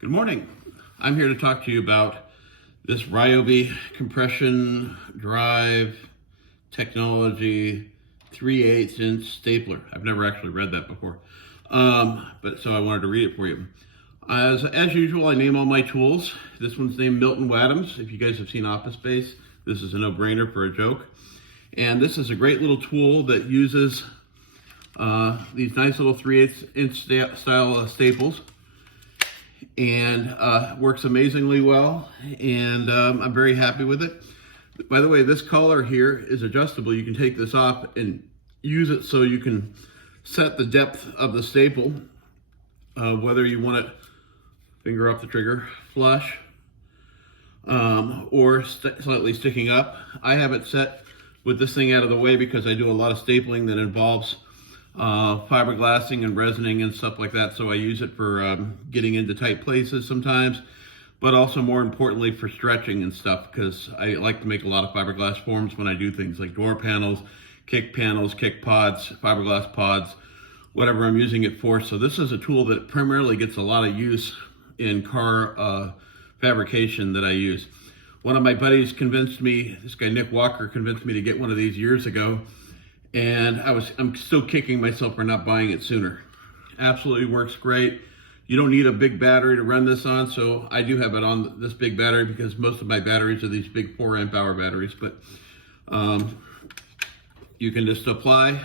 Good morning. I'm here to talk to you about this Ryobi compression drive technology 3/8 inch stapler. I've never actually read that before, but so I wanted to read it for you. As usual, I name all my tools. This one's named Milton Waddims. If you guys have seen Office Space, this is a no-brainer for a joke. And this is a great little tool that uses these nice little 3/8 inch style staples, and works amazingly well, and I'm very happy with it. By the way, this collar here is adjustable. You can take this off and use it so you can set the depth of the staple, whether you want it, finger off the trigger, flush, or slightly sticking up. I have it set with this thing out of the way because I do a lot of stapling that involves fiberglassing and resining and stuff like that. So I use it for getting into tight places sometimes, but also more importantly for stretching and stuff, because I like to make a lot of fiberglass forms when I do things like door panels, kick pods, fiberglass pods, whatever I'm using it for. So this is a tool that primarily gets a lot of use in car fabrication that I use. One of my buddies convinced me, this guy Nick Walker convinced me to get one of these years ago, and I'm still kicking myself for not buying it sooner. Absolutely works great. You don't need a big battery to run this on, so I do have it on this big battery because most of my batteries are these big 4 amp hour batteries. But you can just apply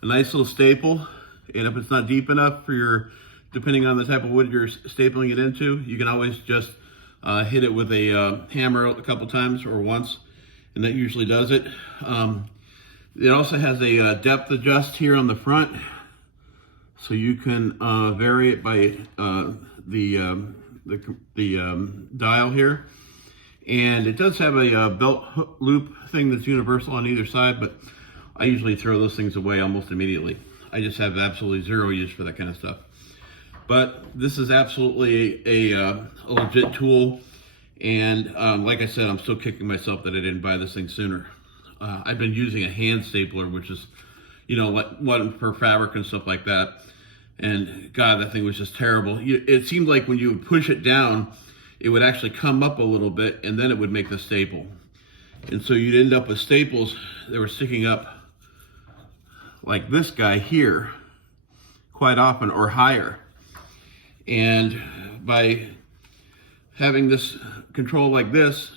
a nice little staple, and if it's not deep enough for your, depending on the type of wood you're stapling it into, you can always just hit it with a hammer a couple times or once, and that usually does it. It also has a depth adjust here on the front, so you can vary it by the dial here. And it does have a belt loop thing that's universal on either side, but I usually throw those things away almost immediately. I just have absolutely zero use for that kind of stuff. But this is absolutely a legit tool. And like I said, I'm still kicking myself that I didn't buy this thing sooner. I've been using a hand stapler, which is, one for fabric and stuff like that. And God, that thing was just terrible. It seemed like when you would push it down, it would actually come up a little bit, and then it would make the staple. And so you'd end up with staples that were sticking up like this guy here quite often, or higher. And by having this control like this,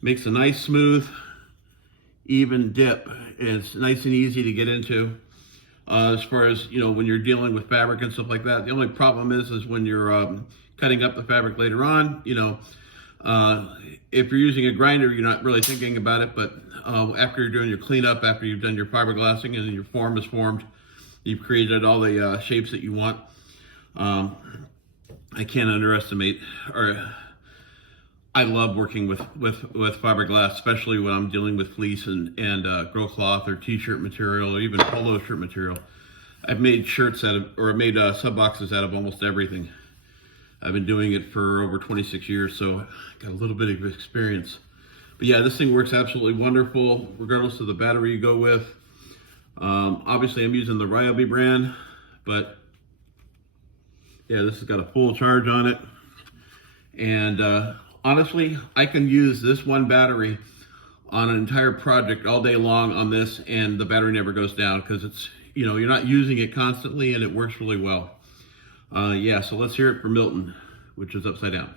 makes a nice smooth even dip. It's nice and easy to get into as far as when you're dealing with fabric and stuff like that. The only problem is when you're cutting up the fabric later on, if you're using a grinder, you're not really thinking about it, but after you're doing your cleanup, after you've done your fiberglassing and your form is formed, you've created all the shapes that you want. I can't underestimate, or I love working with fiberglass, especially when I'm dealing with fleece and grow cloth or t-shirt material or even polo shirt material. I've made shirts sub boxes out of almost everything. I've been doing it for over 26 years, so I got a little bit of experience. But yeah, this thing works absolutely wonderful, regardless of the battery you go with. Obviously, I'm using the Ryobi brand, but yeah, this has got a full charge on it. And honestly, I can use this one battery on an entire project all day long on this, and the battery never goes down because it's, you're not using it constantly, and it works really well. Yeah, so let's hear it for Milton, which is upside down.